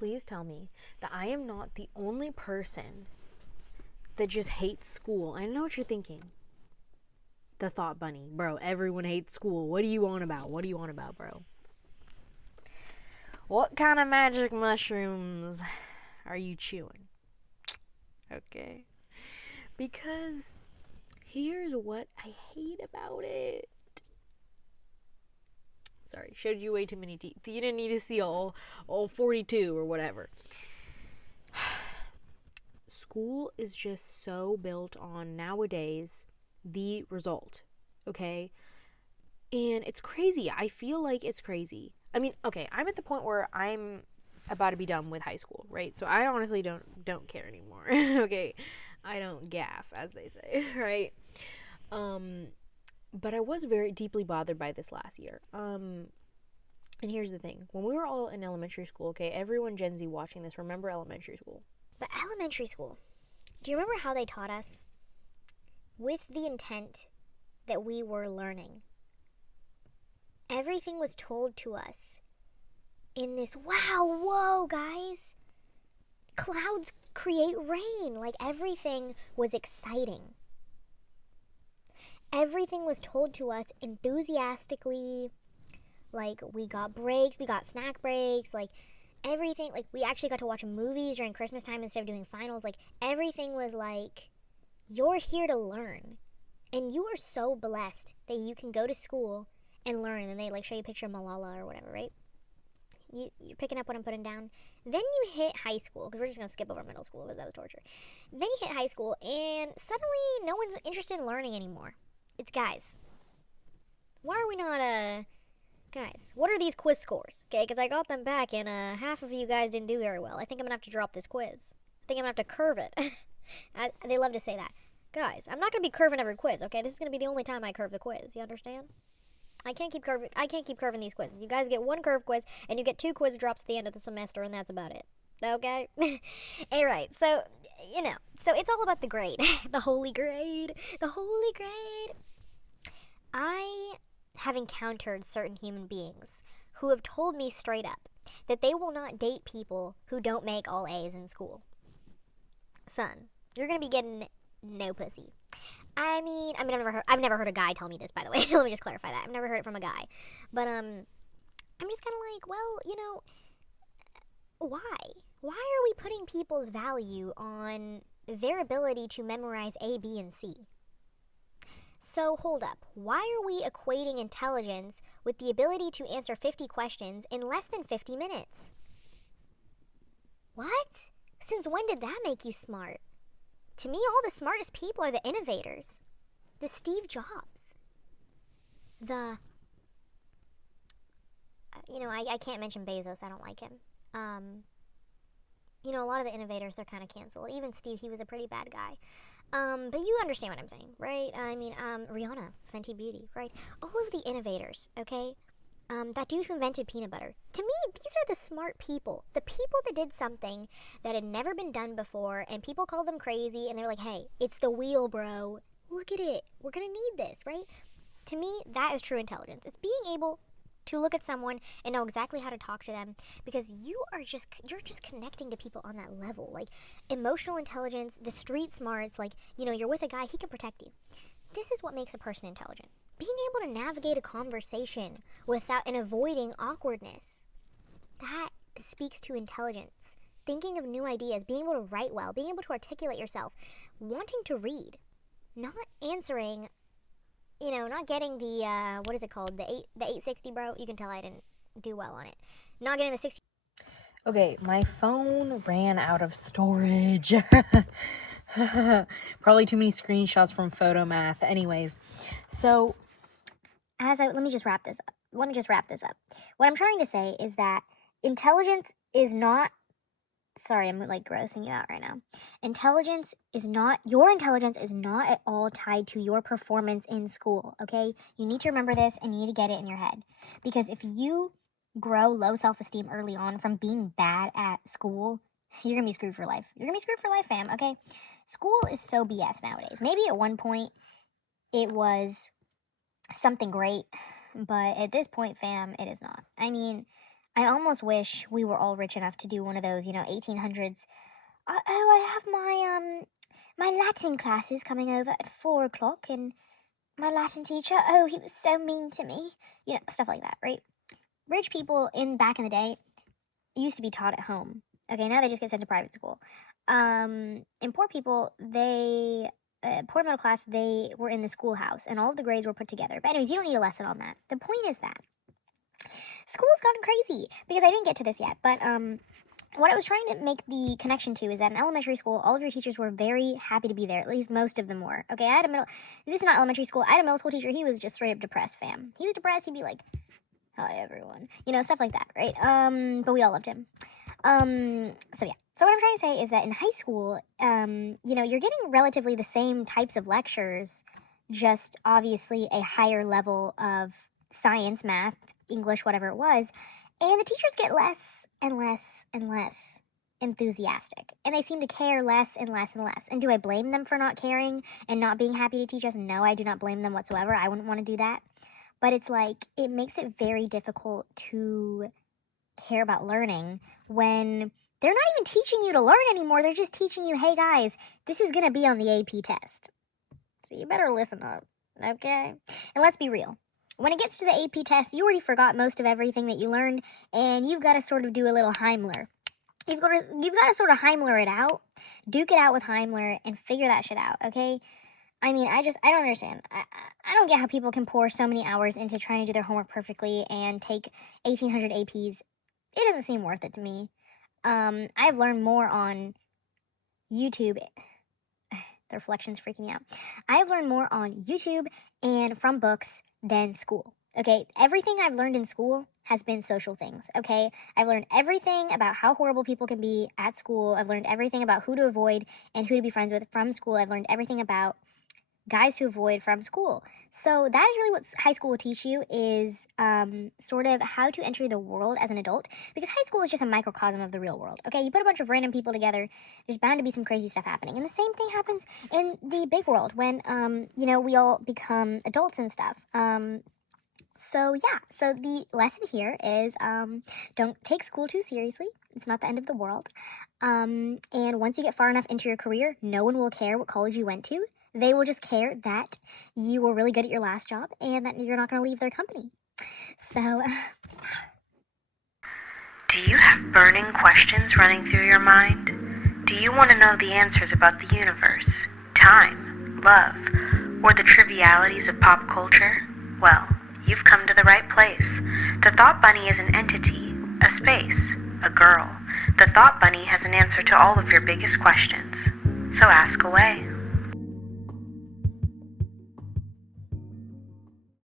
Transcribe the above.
please tell me that I am not the only person that just hates school? I know what you're thinking. The thought bunny. Bro, everyone hates school. What are you on about? What are you on about, bro? What kind of magic mushrooms are you chewing? Okay. Because here's what I hate about it. Sorry, showed you way too many teeth. You didn't need to see all 42 or whatever. School is just so built on nowadays the result, okay? And it's crazy. I feel like it's crazy. I mean, okay, I'm at the point where I'm about to be done with high school, right? So I honestly don't care anymore. Okay. I don't gaff, as they say, right? But I was very deeply bothered by this last year. And here's the thing. When we were all in elementary school, okay, everyone Gen Z watching this, remember elementary school. But elementary school, do you remember how they taught us? With the intent that we were learning. Everything was told to us in this, wow, whoa, guys. Clouds create rain. Like, everything was exciting. Everything was told to us enthusiastically. Like, we got breaks, we got snack breaks, like, everything. Like, we actually got to watch movies during Christmas time instead of doing finals. Like, everything was like, you're here to learn. And you are so blessed that you can go to school and learn. And they, like, show you a picture of Malala or whatever, right? You're picking up what I'm putting down. Then you hit high school, because we're just going to skip over middle school because that was torture. Then you hit high school, and suddenly no one's interested in learning anymore. It's guys. Why are we not, guys, what are these quiz scores? Okay, because I got them back, and half of you guys didn't do very well. I think I'm going to have to drop this quiz. I think I'm going to have to curve it. They love to say that. Guys, I'm not going to be curving every quiz, okay? This is going to be the only time I curve the quiz. You understand? I can't keep curving these quizzes. You guys get one curve quiz, and you get 2 quiz drops at the end of the semester, and that's about it. Okay? Alright, so, so it's all about the grade. The holy grade. The holy grade. I have encountered certain human beings who have told me straight up that they will not date people who don't make all A's in school. Son, you're going to be getting no pussy. I've never heard a guy tell me this, by the way. Let me just clarify that. I've never heard it from a guy. But, I'm just kind of like, well, why? Why are we putting people's value on their ability to memorize A, B, and C? So, hold up. Why are we equating intelligence with the ability to answer 50 questions in less than 50 minutes? What? Since when did that make you smart? To me, all the smartest people are the innovators. The Steve Jobs. I can't mention Bezos. I don't like him. A lot of the innovators, they're kind of canceled. Even Steve, he was a pretty bad guy. But you understand what I'm saying, right? Rihanna, Fenty Beauty, right? All of the innovators, okay? That dude who invented peanut butter. To me, these are the smart people. The people that did something that had never been done before, and people called them crazy, and they're like, hey, it's the wheel, bro. Look at it. We're going to need this, right? To me, that is true intelligence. It's being able to look at someone and know exactly how to talk to them, because you're just connecting to people on that level. Like, emotional intelligence, the street smarts, like, you're with a guy, he can protect you. This is what makes a person intelligent. Being able to navigate a conversation without and avoiding awkwardness. That speaks to intelligence. Thinking of new ideas, being able to write well, being able to articulate yourself, wanting to read, not answering, not getting the, what is it called? The 860, bro? You can tell I didn't do well on it. Not getting the 60. Okay, my phone ran out of storage. Probably too many screenshots from Photomath. Anyways, so let me just wrap this up. What I'm trying to say is that intelligence is not, sorry, I'm like grossing you out right now. Your intelligence is not at all tied to your performance in school, okay? You need to remember this, and you need to get it in your head. Because if you grow low self-esteem early on from being bad at school, you're going to be screwed for life. You're going to be screwed for life, fam, okay? School is so BS nowadays. Maybe at one point it was something great, but at this point, fam, it is not. I almost wish we were all rich enough to do one of those, 1800s. Oh, I have my Latin classes coming over at 4 o'clock, and my Latin teacher, oh, he was so mean to me. Stuff like that, right? Rich people back in the day used to be taught at home. Okay, now they just get sent to private school. And poor people, poor middle class, they were in the schoolhouse, and all of the grades were put together. But anyways, you don't need a lesson on that. The point is that school's gotten crazy, because I didn't get to this yet, but what I was trying to make the connection to is that in elementary school, all of your teachers were very happy to be there. At least most of them were. Okay, this is not elementary school. I had a middle school teacher. He was just straight up depressed, fam. He was depressed. He'd be like, hi, everyone. Stuff like that, right? But we all loved him. So yeah. So what I'm trying to say is that in high school, you're getting relatively the same types of lectures, just obviously a higher level of science, math, English, whatever it was. And the teachers get less and less and less enthusiastic. And they seem to care less and less and less. And do I blame them for not caring and not being happy to teach us? No, I do not blame them whatsoever. I wouldn't want to do that. But it's like, it makes it very difficult to care about learning when they're not even teaching you to learn anymore. They're just teaching you, hey guys, this is going to be on the AP test. So you better listen up, okay? And let's be real. When it gets to the AP test, you already forgot most of everything that you learned, and you've got to sort of do a little Heimler. You've got to sort of Heimler it out, duke it out with Heimler, and figure that shit out, okay? I mean, I don't understand. I don't get how people can pour so many hours into trying to do their homework perfectly and take 1,800 APs. It doesn't seem worth it to me. I've learned more on YouTube. The reflection's freaking me out. I've learned more on YouTube and from books than school. Okay, everything I've learned in school has been social things. Okay, I've learned everything about how horrible people can be at school. I've learned everything about who to avoid and who to be friends with from school. I've learned everything about guys to avoid from school. So that is really what high school will teach you, is sort of how to enter the world as an adult, because high school is just a microcosm of the real world. Okay, you put a bunch of random people together, there's bound to be some crazy stuff happening. And the same thing happens in the big world when we all become adults and stuff. So the lesson here is don't take school too seriously. It's not the end of the world. And once you get far enough into your career, no one will care what college you went to. They will just care that you were really good at your last job and that you're not going to leave their company. So, do you have burning questions running through your mind? Do you want to know the answers about the universe, time, love, or the trivialities of pop culture? Well, you've come to the right place. The Thought Bunny is an entity, a space, a girl. The Thought Bunny has an answer to all of your biggest questions. So ask away.